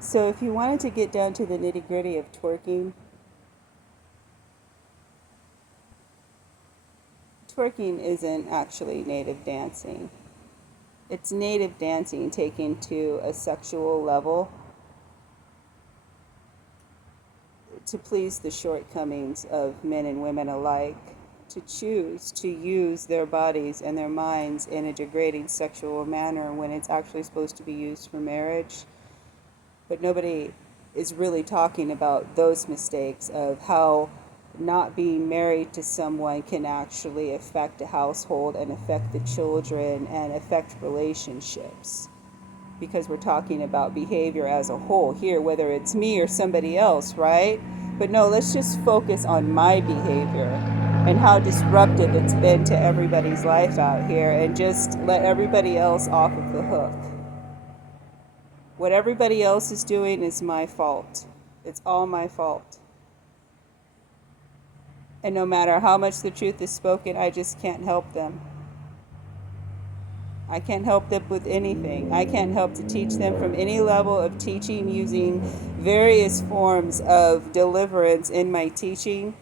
So if you wanted to get down to the nitty-gritty of twerking isn't actually native dancing. It's native dancing taken to a sexual level to please the shortcomings of men and women alike, to choose to use their bodies and their minds in a degrading sexual manner when it's actually supposed to be used for marriage. But nobody is really talking about those mistakes of how not being married to someone can actually affect a household and affect the children and affect relationships, because we're talking about behavior as a whole here, whether it's me or somebody else, right? But no, let's just focus on my behavior and how disruptive it's been to everybody's life out here, and just let everybody else off of the hook. What everybody else is doing is my fault. It's all my fault. And no matter how much the truth is spoken, I just can't help them. I can't help them with anything. I can't help to teach them from any level of teaching, using various forms of deliverance in my teaching,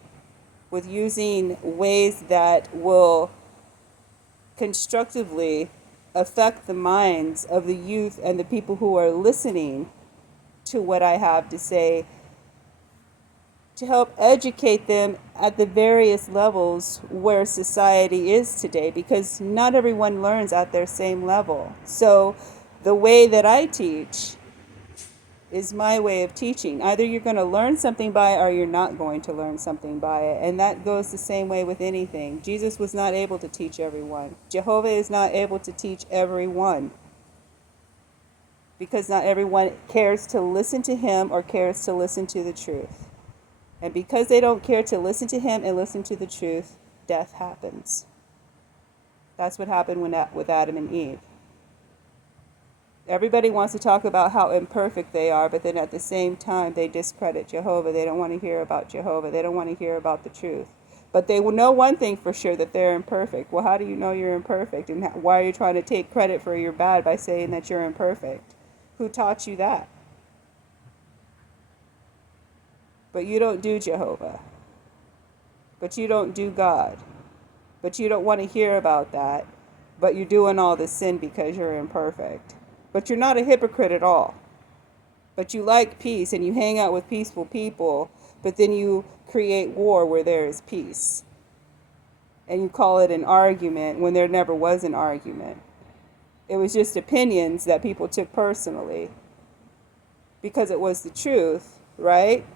with using ways that will constructively affect the minds of the youth and the people who are listening to what I have to say, to help educate them at the various levels where society is today, because not everyone learns at their same level. So the way that I teach is my way of teaching. Either you're going to learn something by it or you're not going to learn something by it. And that goes the same way with anything. Jesus was not able to teach everyone. Jehovah is not able to teach everyone, because not everyone cares to listen to him or cares to listen to the truth. And because they don't care to listen to him and listen to the truth, death happens. That's what happened with Adam and Eve. Everybody wants to talk about how imperfect they are, but then at the same time, they discredit Jehovah. They don't want to hear about Jehovah. They don't want to hear about the truth. But they will know one thing for sure, that they're imperfect. Well, how do you know you're imperfect? And why are you trying to take credit for your bad by saying that you're imperfect? Who taught you that? But you don't do Jehovah. But you don't do God. But you don't want to hear about that. But you're doing all this sin because you're imperfect. But you're not a hypocrite at all. But you like peace and you hang out with peaceful people, but then you create war where there is peace. And you call it an argument when there never was an argument. It was just opinions that people took personally because it was the truth, right?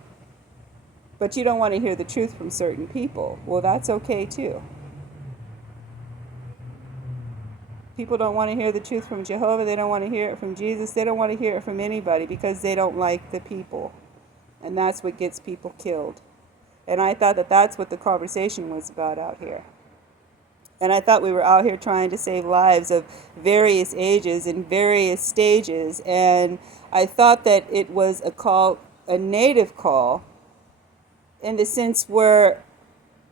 But you don't want to hear the truth from certain people. Well, that's okay too. People don't want to hear the truth from Jehovah. They don't want to hear it from Jesus. They don't want to hear it from anybody because they don't like the people. And that's what gets people killed. And I thought that that's what the conversation was about out here. And I thought we were out here trying to save lives of various ages and various stages. And I thought that it was a call, a native call, in the sense where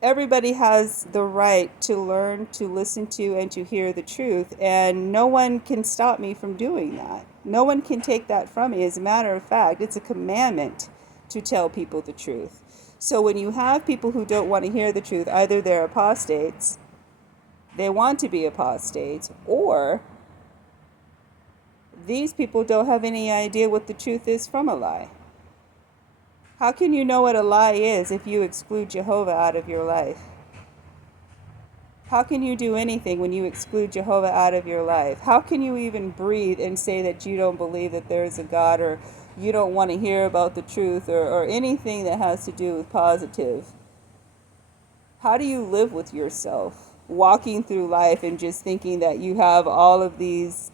everybody has the right to learn, to listen to, and to hear the truth. And no one can stop me from doing that. No one can take that from me. As a matter of fact, it's a commandment to tell people the truth. So when you have people who don't want to hear the truth, either they're apostates, they want to be apostates, or these people don't have any idea what the truth is from a lie. How can you know what a lie is if you exclude Jehovah out of your life? How can you do anything when you exclude Jehovah out of your life? How can you even breathe and say that you don't believe that there is a God, or you don't want to hear about the truth, or anything that has to do with positive? How do you live with yourself, walking through life and just thinking that you have all of these,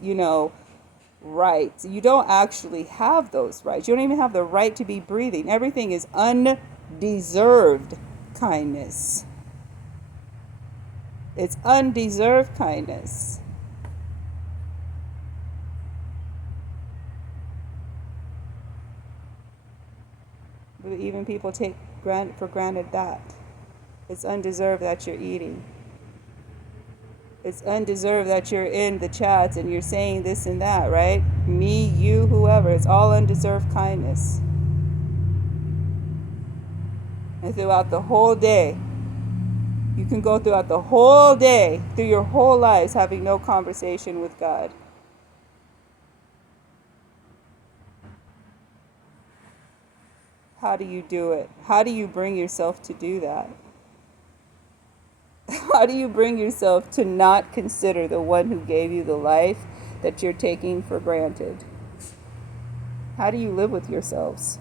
rights? You don't actually have those rights. You don't even have the right to be breathing. Everything is undeserved kindness. It's undeserved kindness. But even people take for granted that. It's undeserved that you're eating. It's undeserved that you're in the chats and you're saying this and that, right? me, you, whoever. It's all undeserved kindness. And throughout the whole day, you can go throughout the whole day, through your whole lives, having no conversation with God. How do you do it? How do you bring yourself to do that? How do you bring yourself to not consider the one who gave you the life that you're taking for granted? How do you live with yourselves?